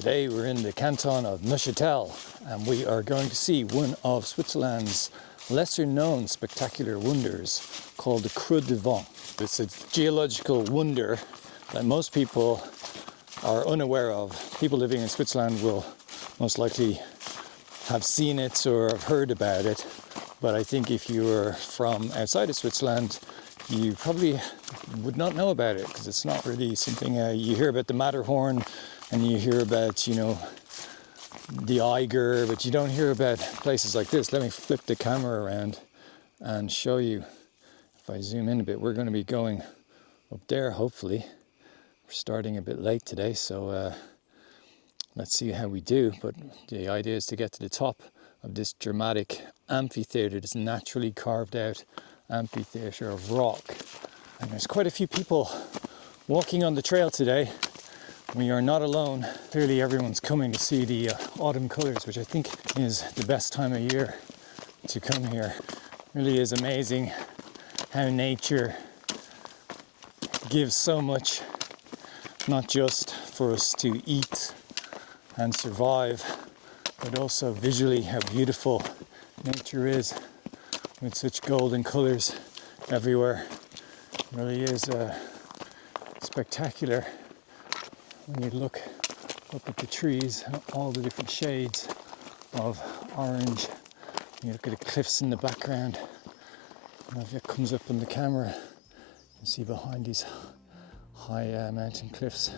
Today we're in the canton of Neuchâtel and we are going to see one of Switzerland's lesser known spectacular wonders called the Creux du Vent. It's a geological wonder that most people are unaware of. People living in Switzerland will most likely have seen it or have heard about it, but I think if you were from outside of Switzerland you probably would not know about it because it's not really something you hear about the Matterhorn and you hear about, you know, the Eiger, but you don't hear about places like this. Let me flip the camera around and show you. If I zoom in a bit, we're going to be going up there, hopefully. We're starting a bit late today, so let's see how we do. But the idea is to get to the top of this dramatic amphitheatre, this naturally carved out amphitheatre of rock. And there's quite a few people walking on the trail today. We are not alone. Clearly everyone's coming to see the autumn colours, which I think is the best time of year to come here. It really is amazing how nature gives so much, not just for us to eat and survive, but also visually how beautiful nature is with such golden colours everywhere. It really is spectacular when you look up at the trees and all the different shades of orange. You look at the cliffs in the background, and if it comes up on the camera, you can see behind these high mountain cliffs.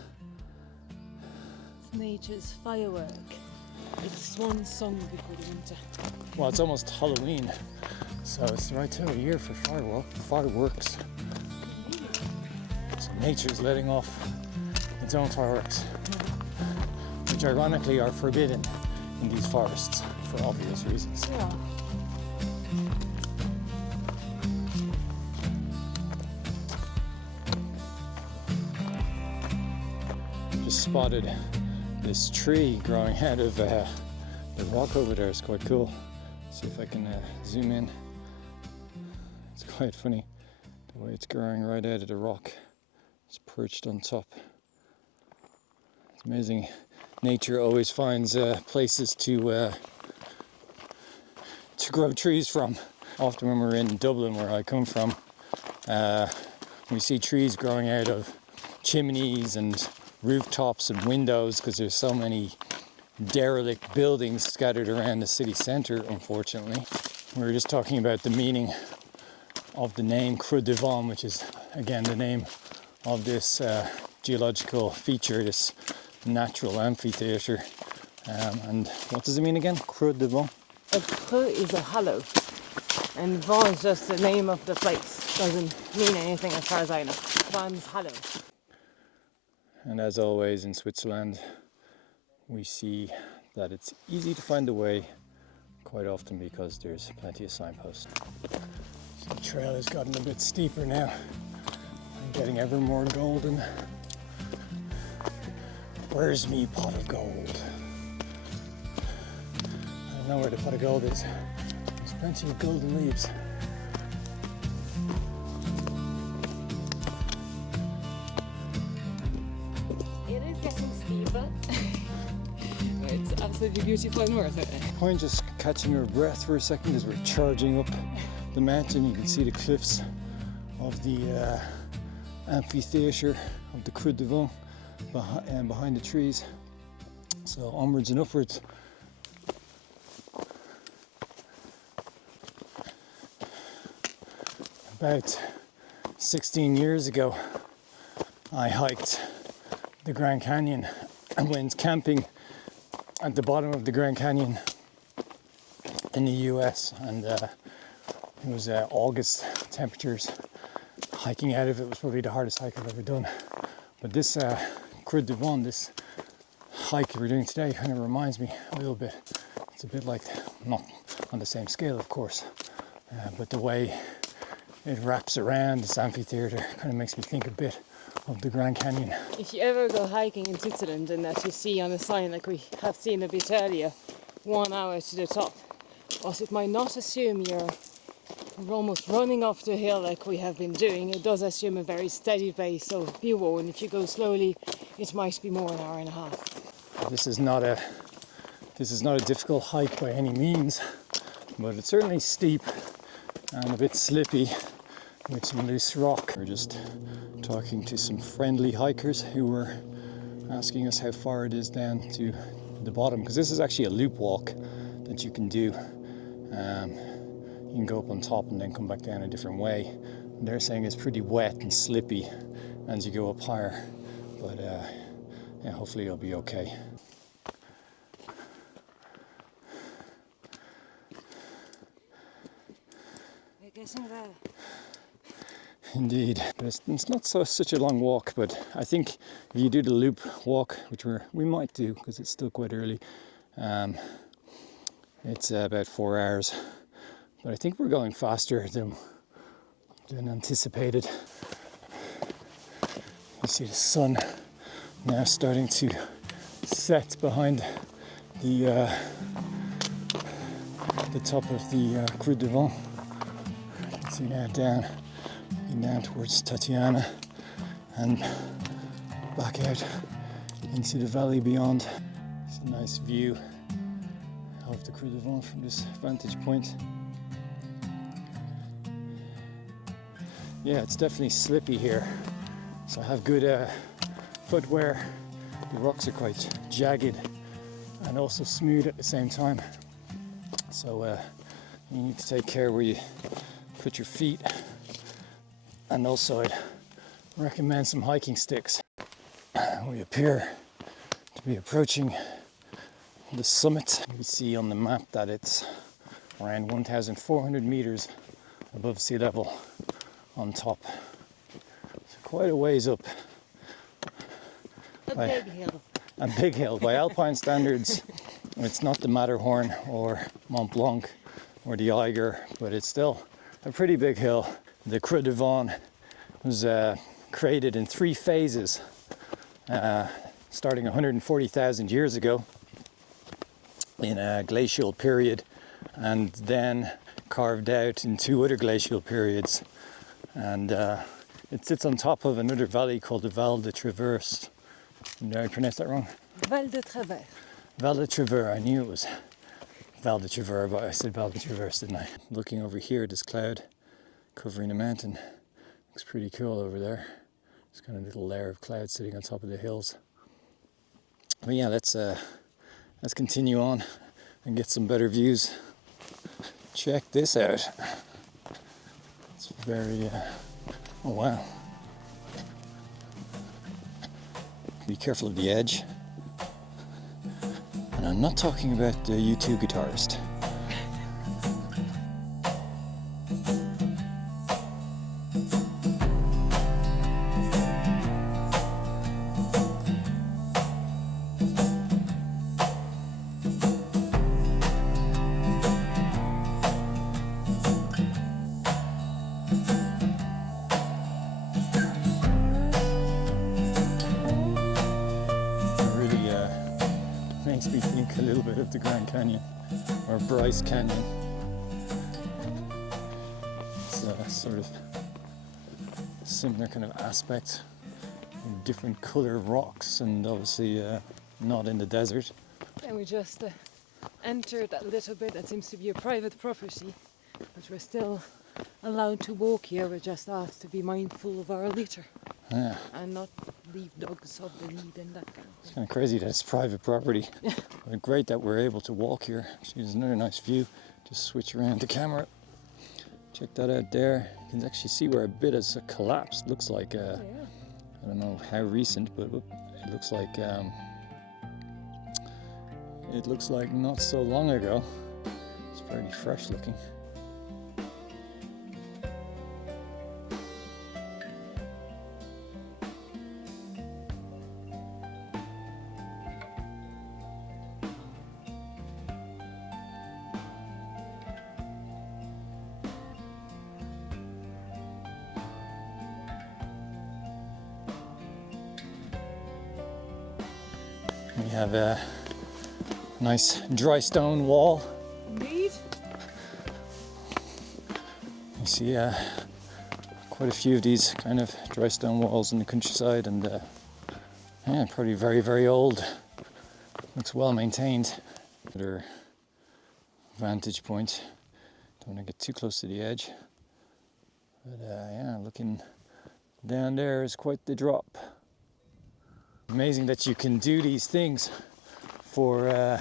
It's nature's firework. It's swan song before the winter. Well, it's almost Halloween, so it's the right time of year for fireworks. So nature's letting off its own fireworks, which ironically are forbidden in these forests for obvious reasons. Yeah. Just spotted this tree growing out of the rock over there. It's quite cool. See if I can zoom in. It's quite funny the way it's growing right out of the rock. It's perched on top. It's amazing. Nature always finds places to grow trees from. Often when we're in Dublin, where I come from, we see trees growing out of chimneys and rooftops and windows because there's so many derelict buildings scattered around the city centre, unfortunately. We were just talking about the meaning of the name Creux du Vent, which is again the name of this geological feature, this natural amphitheatre. And what does it mean again? Creux du Vent? A creux is a hollow, and Vent is just the name of the place. Doesn't mean anything as far as I know. Vent's hollow. And as always in Switzerland, we see that it's easy to find the way quite often because there's plenty of signposts. So the trail has gotten a bit steeper now and getting ever more golden. Where's me pot of gold? I don't know where the pot of gold is. There's plenty of golden leaves. It is getting steeper. It's absolutely beautiful and worth it. Point just catching your breath for a second as we're charging up the mountain. You can see the cliffs of the amphitheatre of the Creux du Vent behind the trees. So onwards and upwards. About 16 years ago, I hiked the Grand Canyon and went camping at the bottom of the Grand Canyon in the US, and it was August temperatures. Hiking out of it was probably the hardest hike I've ever done. But this Creux du Vent, this hike we're doing today, kind of reminds me a little bit. It's a bit like, not on the same scale of course, but the way it wraps around this amphitheatre kind of makes me think a bit of the Grand Canyon. If you ever go hiking in Switzerland and that you see on a sign like we have seen a bit earlier, 1 hour to the top, whilst it might not assume you're almost running up the hill like we have been doing, it does assume a very steady pace, so be warned, if you go slowly it might be more an hour and a half. This is not a difficult hike by any means, but it's certainly steep and a bit slippy with some loose rock. We're just talking to some friendly hikers who were asking us how far it is down to the bottom, because this is actually a loop walk that you can do. You can go up on top and then come back down a different way. And they're saying it's pretty wet and slippy as you go up higher, but yeah, hopefully it'll be okay. Indeed, but it's not such a long walk. But I think if you do the loop walk, which we might do because it's still quite early, it's about 4 hours. But I think we're going faster than anticipated. You see the sun now starting to set behind the top of the Creux devant. You can see now down towards Tatiana and back out into the valley beyond. It's a nice view of the Creux devant from this vantage point. Yeah, it's definitely slippy here, so I have good footwear. The rocks are quite jagged and also smooth at the same time, so you need to take care where you put your feet. And also I'd recommend some hiking sticks. We appear to be approaching the summit. You see on the map that it's around 1,400 meters above sea level on top. So quite a ways up. Big hill. A big hill. By alpine standards, it's not the Matterhorn or Mont Blanc or the Eiger, but it's still a pretty big hill. The Creux devant was created in 3 phases, starting 140,000 years ago in a glacial period, and then carved out in 2 other glacial periods. And it sits on top of another valley called the Val de Traverse. Did I pronounce that wrong? Val de Travers. Val de Traverse. I knew it was Val de Traverse, but I said Val de Traverse, didn't I? Looking over here, this cloud covering the mountain looks pretty cool over there. It's kind of a little layer of cloud sitting on top of the hills. But yeah, let's continue on and get some better views. Check this out. It's very oh wow. Be careful of the edge. And I'm not talking about the U2 guitarist. Makes me think a little bit of the Grand Canyon or Bryce Canyon. It's a sort of similar kind of aspect, different colour rocks, and obviously not in the desert. And we just entered that little bit that seems to be a private property, but we're still allowed to walk here. We're just asked to be mindful of our litter and not leave dogs off the lead and that kind of thing. It's kind of crazy that it's private property. But great that we're able to walk here. There's another nice view. Just switch around the camera. Check that out there. You can actually see where a bit has collapsed. Looks like, I don't know how recent, but it looks like not so long ago. It's fairly fresh looking. We have a nice dry stone wall. Indeed. You see quite a few of these kind of dry stone walls in the countryside, and yeah, probably very, very old. Looks well maintained. Another vantage point. Don't want to get too close to the edge. But yeah, looking down there is quite the drop. Amazing that you can do these things for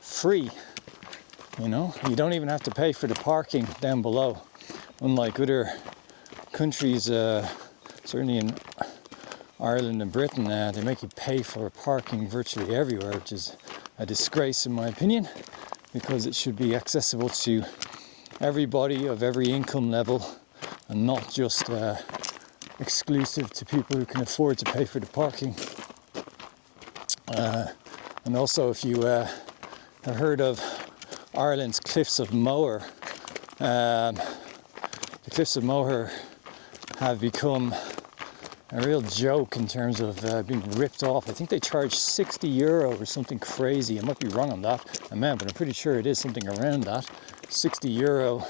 free. You know, you don't even have to pay for the parking down below. Unlike other countries, certainly in Ireland and Britain, they make you pay for parking virtually everywhere, which is a disgrace in my opinion, because it should be accessible to everybody of every income level and not just exclusive to people who can afford to pay for the parking. And also, if you have heard of Ireland's Cliffs of Moher, the Cliffs of Moher have become a real joke in terms of being ripped off. I think they charge €60 or something crazy. I might be wrong on that amount, but I'm pretty sure it is something around that. €60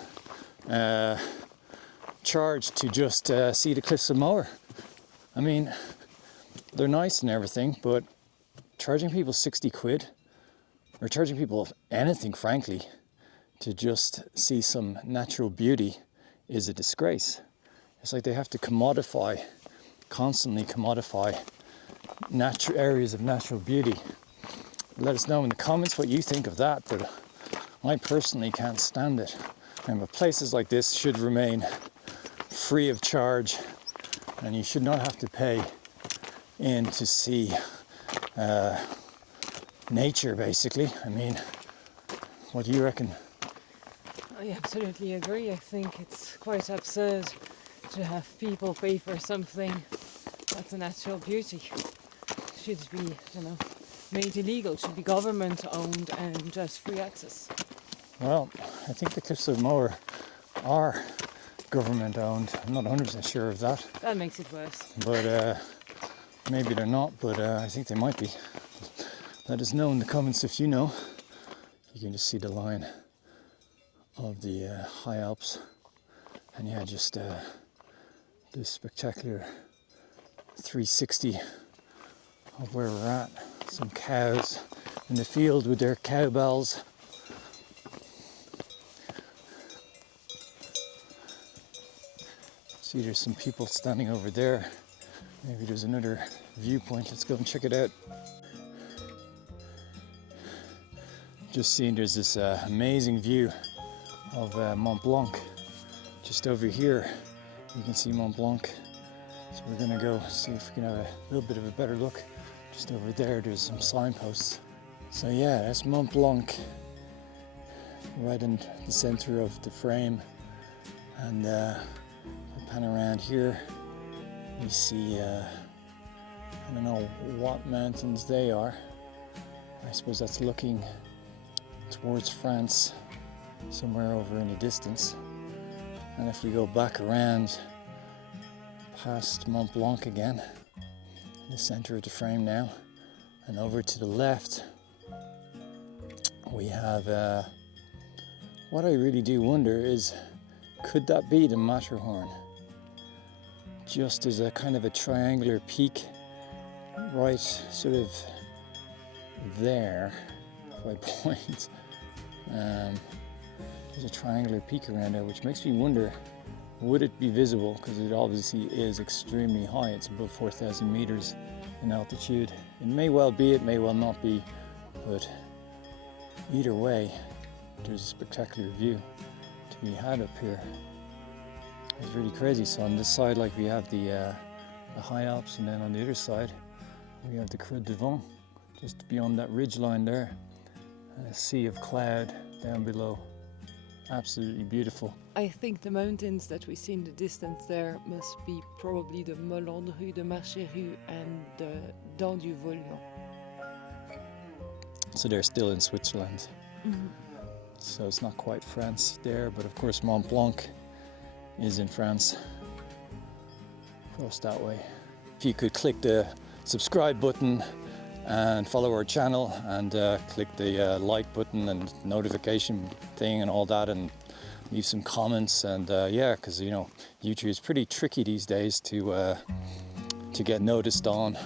charge to just see the Cliffs of Moher. I mean, they're nice and everything, but charging people 60 quid, or charging people anything, frankly, to just see some natural beauty is a disgrace. It's like they have to constantly commodify areas of natural beauty. Let us know in the comments what you think of that, but I personally can't stand it. And places like this should remain free of charge, and you should not have to pay in to see nature, basically. I mean, what do you reckon? I absolutely agree. I think it's quite absurd to have people pay for something that's a natural beauty. It should be, made illegal. It should be government owned and just free access. Well, I think the Cliffs of Moher are government owned. I'm not 100% sure of that. That makes it worse. But maybe they're not, but I think they might be. Let us know in the comments if you know. You can just see the line of the high Alps, and yeah, just this spectacular 360 of where we're at. Some cows in the field with their cowbells. See, there's some people standing over there. Maybe there's another viewpoint. Let's go and check it out. Just seeing there's this amazing view of Mont Blanc just over here. You can see Mont Blanc, so we're gonna go see if we can have a little bit of a better look. Just over there's some signposts. So yeah, that's Mont Blanc right in the center of the frame, and we pan around here, we see I don't know what mountains they are. I suppose that's looking towards France, somewhere over in the distance. And if we go back around past Mont Blanc again, in the center of the frame now, and over to the left, we have what I really do wonder is, could that be the Matterhorn? Just as a kind of a triangular peak right sort of there. If I point, there's a triangular peak around there, which makes me wonder, would it be visible? Because it obviously is extremely high. It's above 4,000 meters in altitude. It may well be, it may well not be, but either way, there's a spectacular view to be had up here. It's really crazy. So on this side, like, we have the high Alps, and then on the other side we have the Creux just beyond that ridge line there, and a sea of cloud down below. Absolutely beautiful. I think the mountains that we see in the distance there must be probably the Montreux, the Montreux, and the Dent du Volcan. So they're still in Switzerland. Mm-hmm. So it's not quite France there, but of course Mont Blanc is in France. Across that way. If you could click the subscribe button and follow our channel, and click the like button and notification thing and all that, and leave some comments, and yeah, because YouTube is pretty tricky these days to get noticed on.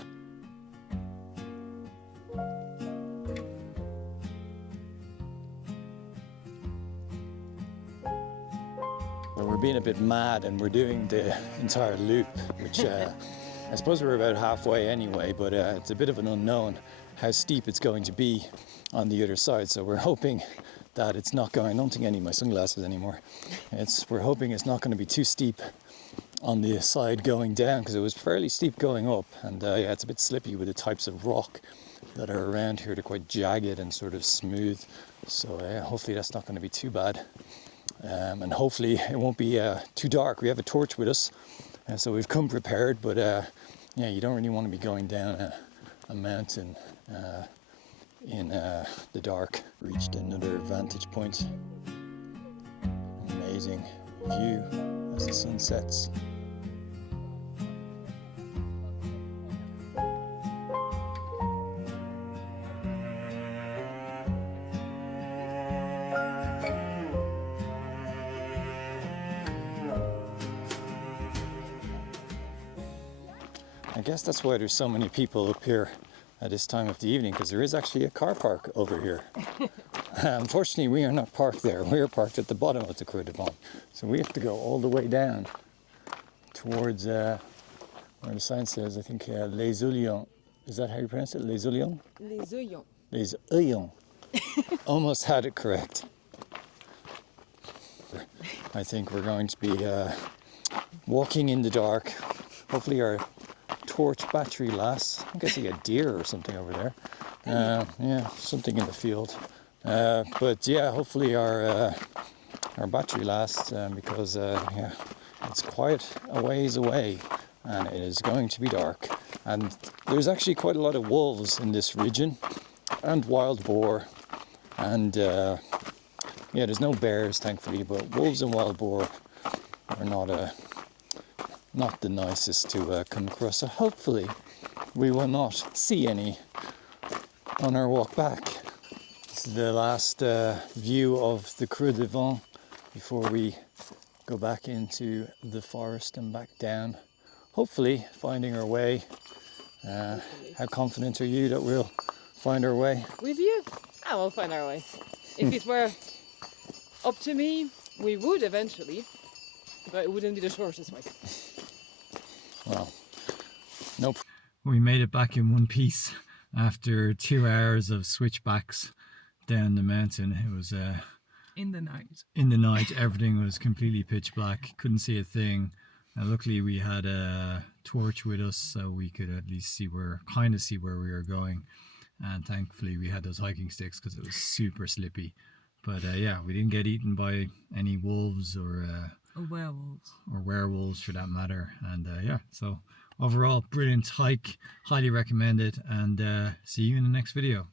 So we're being a bit mad and we're doing the entire loop, which I suppose we're about halfway anyway, but it's a bit of an unknown how steep it's going to be on the other side. So we're hoping that it's not going, I don't think I need my sunglasses anymore. We're hoping it's not going to be too steep on the side going down, because it was fairly steep going up, and yeah, it's a bit slippy with the types of rock that are around here. They're quite jagged and sort of smooth. So yeah, hopefully that's not going to be too bad. And hopefully it won't be too dark. We have a torch with us, so we've come prepared, but yeah, you don't really want to be going down a mountain in the dark. Reached another vantage point. Amazing view as the sun sets. I guess that's why there's so many people up here at this time of the evening, because there is actually a car park over here. Unfortunately, we are not parked there. We are parked at the bottom of the Creux de Vent. So we have to go all the way down towards where the sign says, I think, Les Oulions. Is that how you pronounce it? Les Oulions? Les Oulions. Les Oulions. Almost had it correct. I think we're going to be walking in the dark. Hopefully our torch battery lasts. I think I see a deer or something over there. Yeah, something in the field. But yeah, hopefully our battery lasts, because yeah, it's quite a ways away and it is going to be dark. And there's actually quite a lot of wolves in this region, and wild boar, and yeah, there's no bears thankfully, but wolves and wild boar are not the nicest to come across. So hopefully we will not see any on our walk back. This is the last view of the Creux de Vent before we go back into the forest and back down. Hopefully finding our way. How confident are you that we'll find our way? With you? I will find our way. If it were up to me, we would eventually, but it wouldn't be the shortest way. Well, nope. We made it back in one piece after 2 hours of switchbacks down the mountain. It was In the night. in the night. Everything was completely pitch black. Couldn't see a thing. Luckily, we had a torch with us, so we could at least see where we were going. And thankfully, we had those hiking sticks because it was super slippy. But yeah, we didn't get eaten by any wolves or werewolves for that matter. And yeah, so overall brilliant hike, highly recommend it, and see you in the next video.